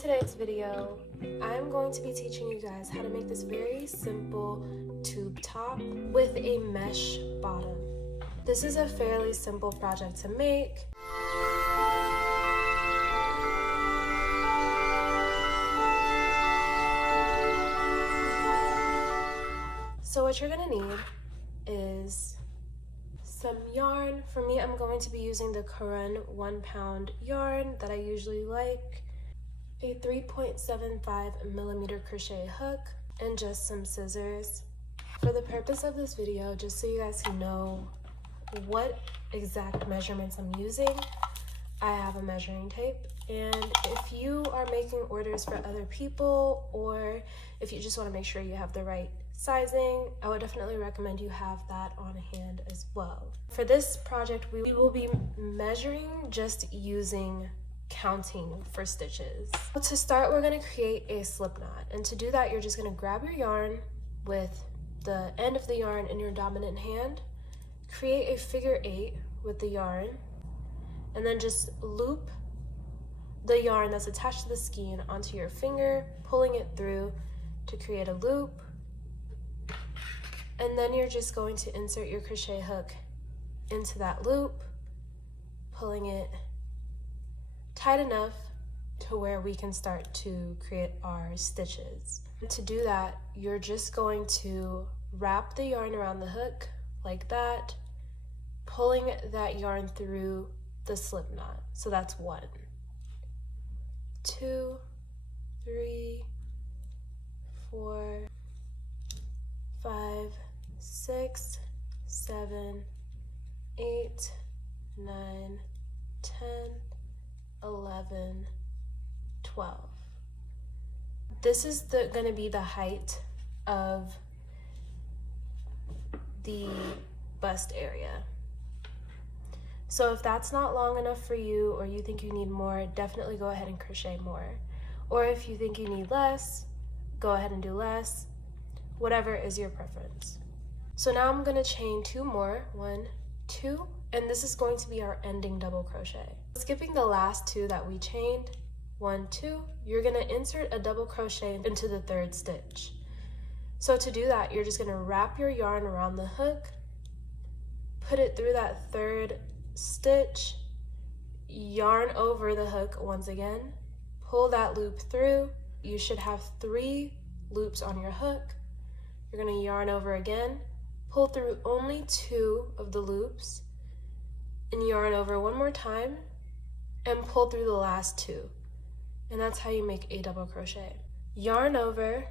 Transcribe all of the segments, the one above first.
today's video, I'm going to be teaching you guys how to make this very simple tube top with a mesh bottom. This is a fairly simple project to make. So what you're gonna need is some yarn. For me, I'm going to be using the Crocheting 1 pound yarn that I usually like, a 3.75 millimeter crochet hook, and just some scissors. For the purpose of this video, just so you guys can know what exact measurements I'm using, I have a measuring tape. And if you are making orders for other people, or if you just want to make sure you have the right sizing, I would definitely recommend you have that on hand as well. For this project, we will be measuring just using counting for stitches. To start, we're going to create a slip knot, and to do that, you're just going to grab your yarn with the end of the yarn in your dominant hand, create a figure 8 with the yarn, and then just loop the yarn that's attached to the skein onto your finger, pulling it through to create a loop. And then you're just going to insert your crochet hook into that loop, pulling it tight enough to where we can start to create our stitches. To do that, you're just going to wrap the yarn around the hook like that, pulling that yarn through the slip knot. So that's 1, 2, 3, 4, 5, 6, 7, 8, 9, 10, 11, 12. This is going to be the height of the bust area. So if that's not long enough for you, or you think you need more, definitely go ahead and crochet more. Or if you think you need less, go ahead and do less. Whatever is your preference. So now I'm going to chain 2 more, 1, 2, and this is going to be our ending double crochet. Skipping the last 2 that we chained, 1, 2, you're going to insert a double crochet into the 3rd stitch. So to do that, you're just going to wrap your yarn around the hook, put it through that 3rd stitch, yarn over the hook once again, pull that loop through. You should have 3 loops on your hook. You're going to yarn over again, pull through only 2 of the loops, and yarn over one more time, and pull through the last 2. And that's how you make a double crochet. Yarn over,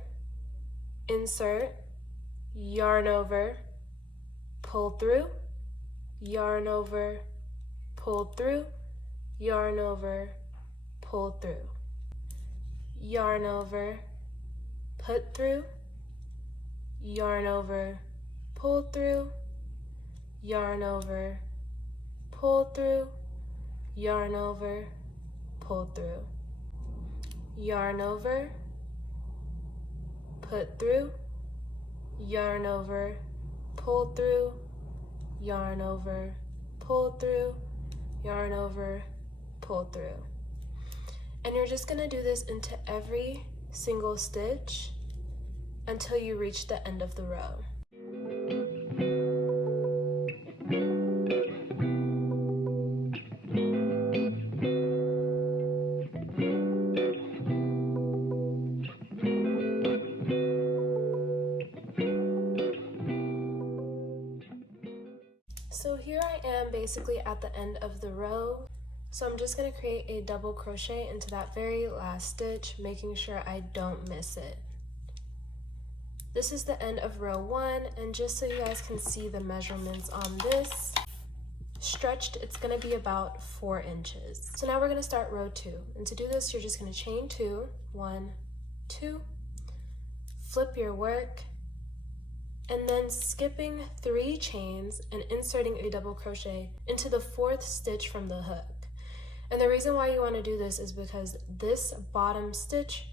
insert, yarn over, pull through, yarn over, pull through, yarn over, pull through, yarn over, put through, yarn over, pull through, yarn over, pull through, yarn over, pull through, yarn over, put through, yarn over, pull through, yarn over, pull through, yarn over, pull through. And you're just going to do this into every single stitch until you reach the end of the row. So here I am basically at the end of the row. So I'm just going to create a double crochet into that very last stitch, making sure I don't miss it. This is the end of row 1, and just so you guys can see the measurements on this, stretched, it's going to be about 4 inches. So now we're going to start row 2, and to do this, you're just going to chain 2, 1, 2, flip your work, and then skipping 3 chains and inserting a double crochet into the 4th stitch from the hook. And the reason why you want to do this is because this bottom stitch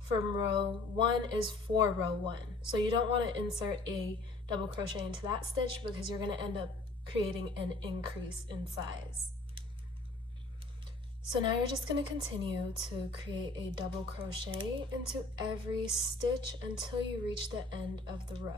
from row 1 is for row 1. So you don't want to insert a double crochet into that stitch because you're going to end up creating an increase in size. So now you're just going to continue to create a double crochet into every stitch until you reach the end of the row.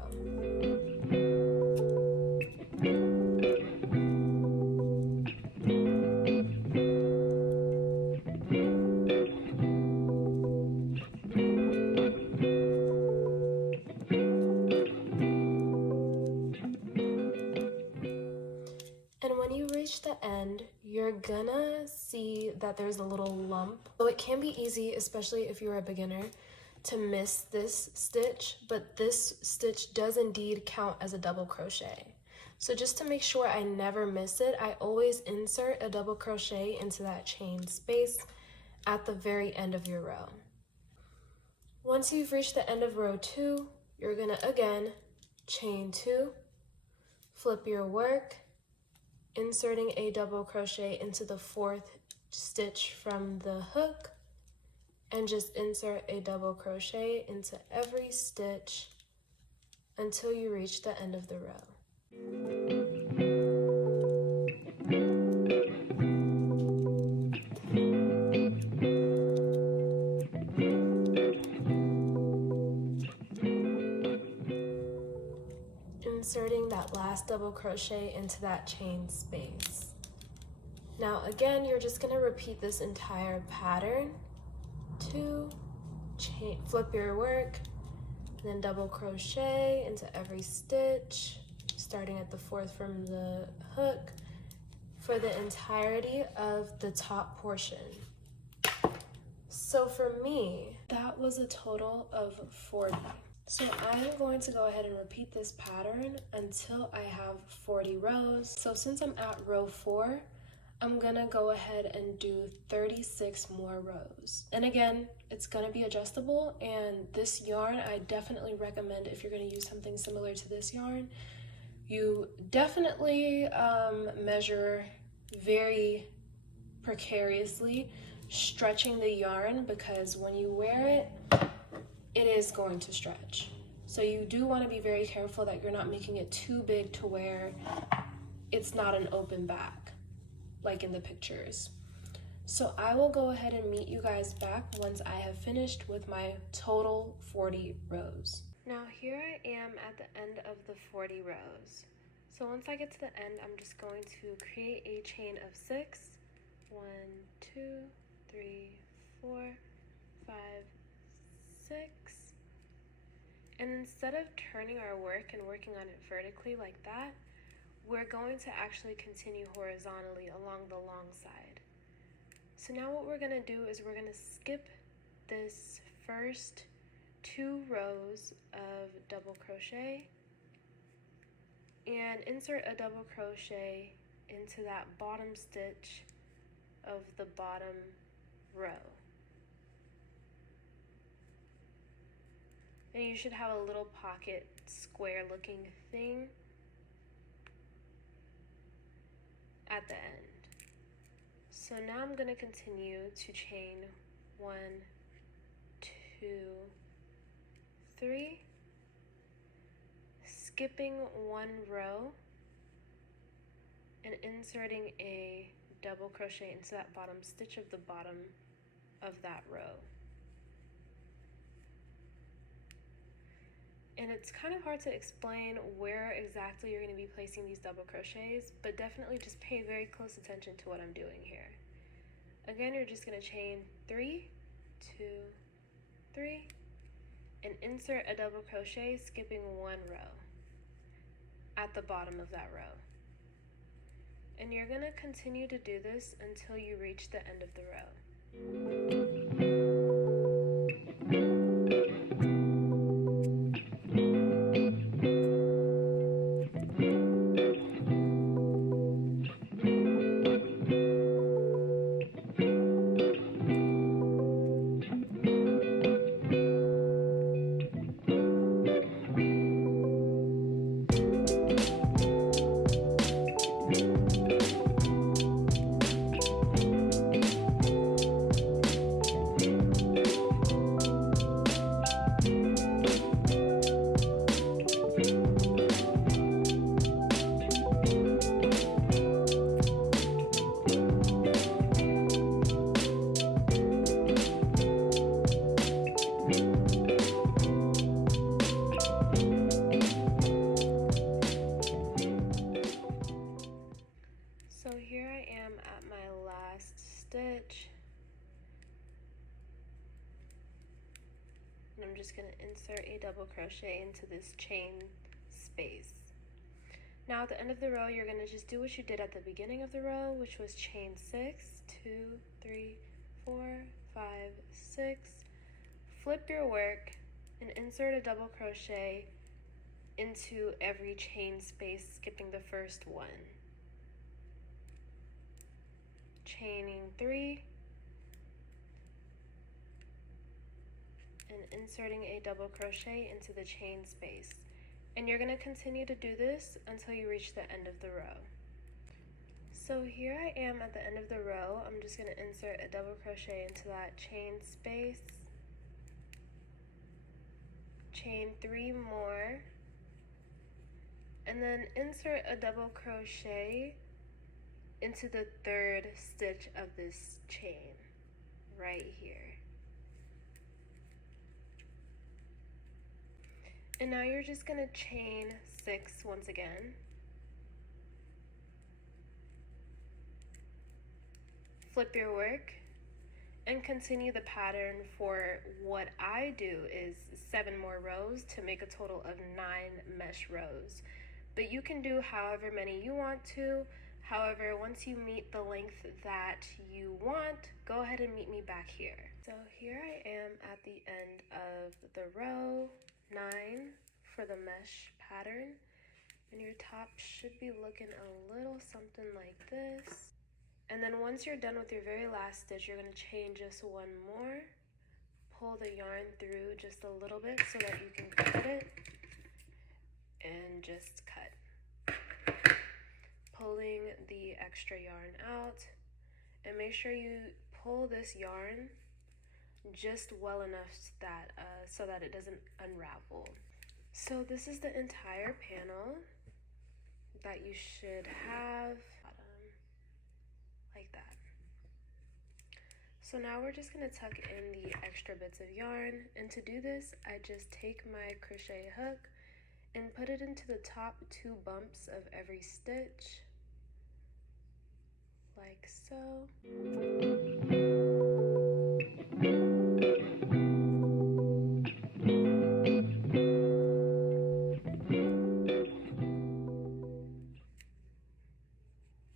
And when you reach the end, you're gonna see that there's a little lump. So it can be easy, especially if you're a beginner, to miss this stitch, but this stitch does indeed count as a double crochet. So just to make sure I never miss it, I always insert a double crochet into that chain space at the very end of your row. Once you've reached the end of row 2, you're gonna again chain 2, flip your work, inserting a double crochet into the 4th stitch from the hook, and just insert a double crochet into every stitch until you reach the end of the row. Inserting that last double crochet into that chain space. Now again, you're just going to repeat this entire pattern. 2, flip your work, and then double crochet into every stitch, starting at the 4th from the hook, for the entirety of the top portion. So for me, that was a total of 40. So I'm going to go ahead and repeat this pattern until I have 40 rows. So since I'm at row 4, I'm gonna go ahead and do 36 more rows. And again, it's gonna be adjustable, and this yarn I definitely recommend if you're gonna use something similar to this yarn. You definitely measure very precariously, stretching the yarn, because when you wear it, it is going to stretch. So you do want to be very careful that you're not making it too big to where it's not an open back, like in the pictures. So I will go ahead and meet you guys back once I have finished with my total 40 rows. Now here I am at the end of the 40 rows. So once I get to the end, I'm just going to create a chain of 6. 1, 2, 3, 4, 5, 6. And instead of turning our work and working on it vertically like that, we're going to actually continue horizontally along the long side. So now what we're gonna do is we're gonna skip this first 2 rows of double crochet and insert a double crochet into that bottom stitch of the bottom row. And you should have a little pocket square looking thing at the end. So now I'm going to continue to chain 1, 2, 3, skipping 1 row and inserting a double crochet into that bottom stitch of the bottom of that row. And it's kind of hard to explain where exactly you're going to be placing these double crochets, but definitely just pay very close attention to what I'm doing here. Again, you're just going to chain 3, 2, 3, and insert a double crochet, skipping 1 row at the bottom of that row. And you're going to continue to do this until you reach the end of the row. and I'm just going to insert a double crochet into this chain space. Now at the end of the row, you're going to just do what you did at the beginning of the row, which was chain 6, 2, 3, 4, 5, 6, flip your work and insert a double crochet into every chain space, skipping the first one. Chaining 3 and inserting a double crochet into the chain space. And you're going to continue to do this until you reach the end of the row. So here I am at the end of the row. I'm just going to insert a double crochet into that chain space, chain 3 more, and then insert a double crochet into the 3rd stitch of this chain right here. And now you're just going to chain 6 once again. Flip your work and continue the pattern for what I do is 7 more rows to make a total of 9 mesh rows. But you can do however many you want to. However, once you meet the length that you want, go ahead and meet me back here. So here I am at the end of the row 9 for the mesh pattern, and your top should be looking a little something like this. And then once you're done with your very last stitch, you're going to chain just 1 more, pull the yarn through just a little bit so that you can cut it, and just cut, pulling the extra yarn out. And make sure you pull this yarn just well enough that so that it doesn't unravel. So this is the entire panel that you should have, like that. So now we're just going to tuck in the extra bits of yarn, and to do this I just take my crochet hook and put it into the top 2 bumps of every stitch, like so.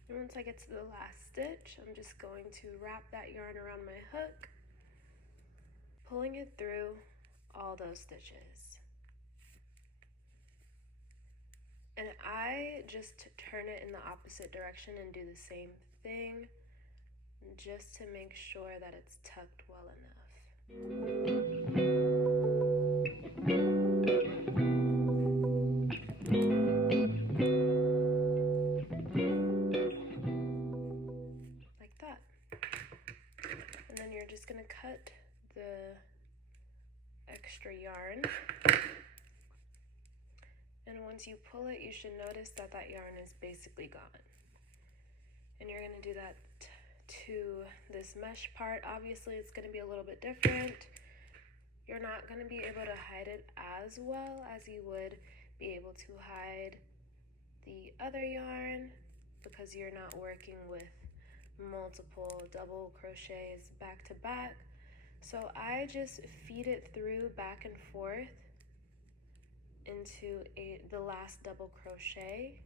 Once I get to the last stitch, I'm just going to wrap that yarn around my hook, pulling it through all those stitches. And I just turn it in the opposite direction and do the same thing, just to make sure that it's tucked well enough. You're just going to cut the extra yarn, and once you pull it, you should notice that that yarn is basically gone. And you're going to do that to this mesh part. Obviously it's going to be a little bit different. You're not going to be able to hide it as well as you would be able to hide the other yarn, because you're not working with multiple double crochets back to back. So I just feed it through back and forth into the last double crochet,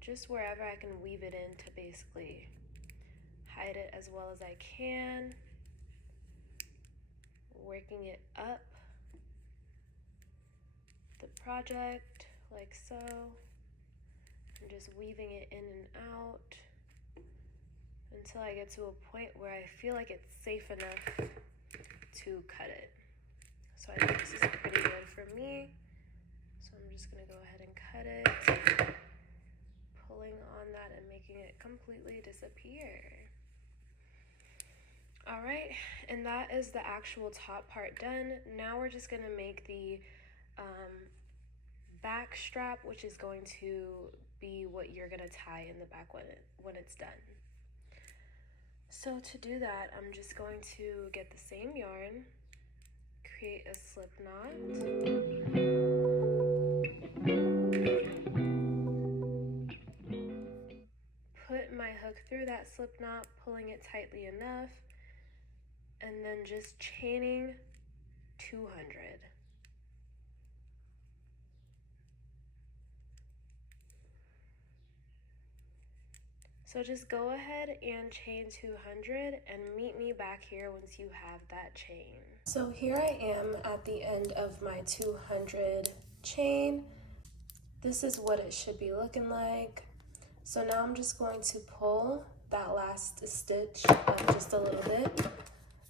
just wherever I can weave it in to basically hide it as well as I can, working it up the project like so, and just weaving it in and out until I get to a point where I feel like it's safe enough to cut it. So I think this is pretty good for me. So I'm just gonna go ahead and cut it, pulling on that and making it completely disappear. All right, and that is the actual top part done. Now we're just gonna make the back strap, which is going to be what you're gonna tie in the back when it's done. So to do that, I'm just going to get the same yarn, create a slip knot, put my hook through that slip knot, pulling it tightly enough, and then just chaining 200. So just go ahead and chain 200 and meet me back here once you have that chain. So here I am at the end of my 200 chain. This is what it should be looking like. So now I'm just going to pull that last stitch up just a little bit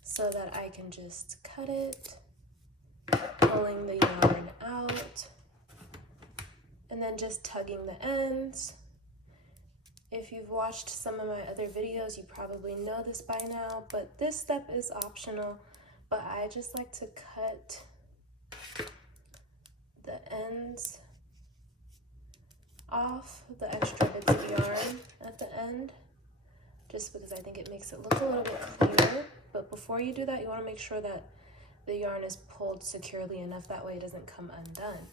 so that I can just cut it, pulling the yarn out, and then just tugging the ends. If you've watched some of my other videos, you probably know this by now, but this step is optional, but I just like to cut the ends off, the extra bits of yarn at the end, just because I think it makes it look a little bit cleaner. But before you do that, you want to make sure that the yarn is pulled securely enough, that way it doesn't come undone.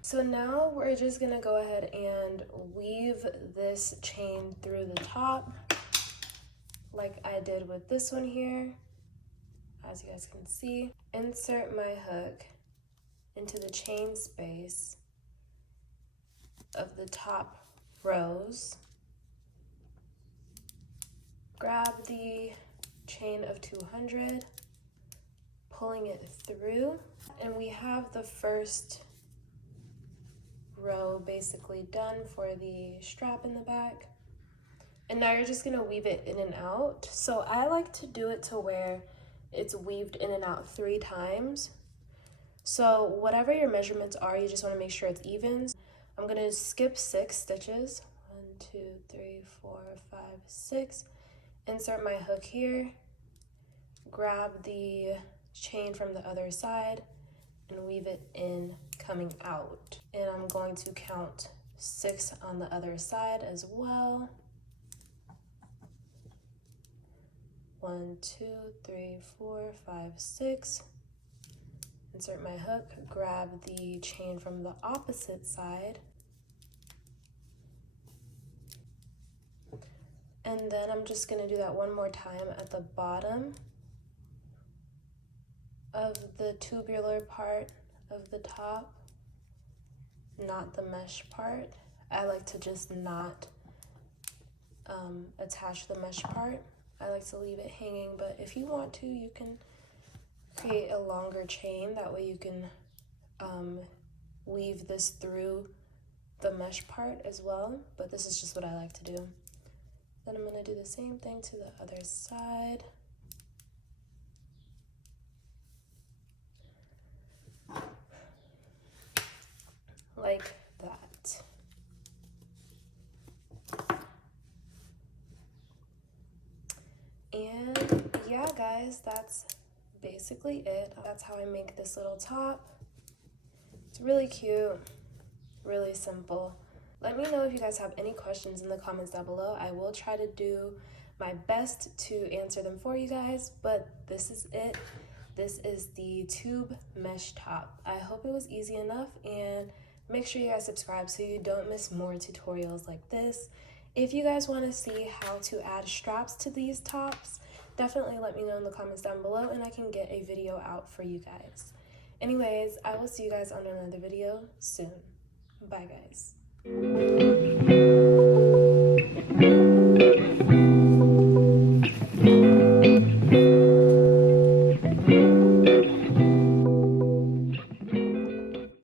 So now we're just gonna go ahead and weave this chain through the top like I did with this one here. As you guys can see, insert my hook into the chain space of the top rows, grab the chain of 200, pulling it through, and we have the first row basically done for the strap in the back. And now you're just gonna weave it in and out. So I like to do it to where it's weaved in and out 3 times. So whatever your measurements are, you just want to make sure it's even. I'm gonna skip 6 stitches. 1, 2, 3, 4, 5, 6. Insert my hook here, grab the chain from the other side, and weave it in, coming out. And I'm going to count 6 on the other side as well. 1, 2, 3, 4, 5, 6. Insert my hook, grab the chain from the opposite side. And then I'm just gonna do that one more time at the bottom of the tubular part of the top, not the mesh part. I like to just not attach the mesh part. I like to leave it hanging, but if you want to, you can create a longer chain. That way you can weave this through the mesh part as well, but this is just what I like to do. Then I'm gonna do the same thing to the other side. Like that. And yeah, guys, that's basically it. That's how I make this little top. It's really cute, really simple. Let me know if you guys have any questions in the comments down below. I will try to do my best to answer them for you guys, but this is it. This is the tube mesh top. I hope it was easy enough, and make sure you guys subscribe so you don't miss more tutorials like this. If you guys want to see how to add straps to these tops, definitely let me know in the comments down below and I can get a video out for you guys. Anyways, I will see you guys on another video soon. Bye, guys.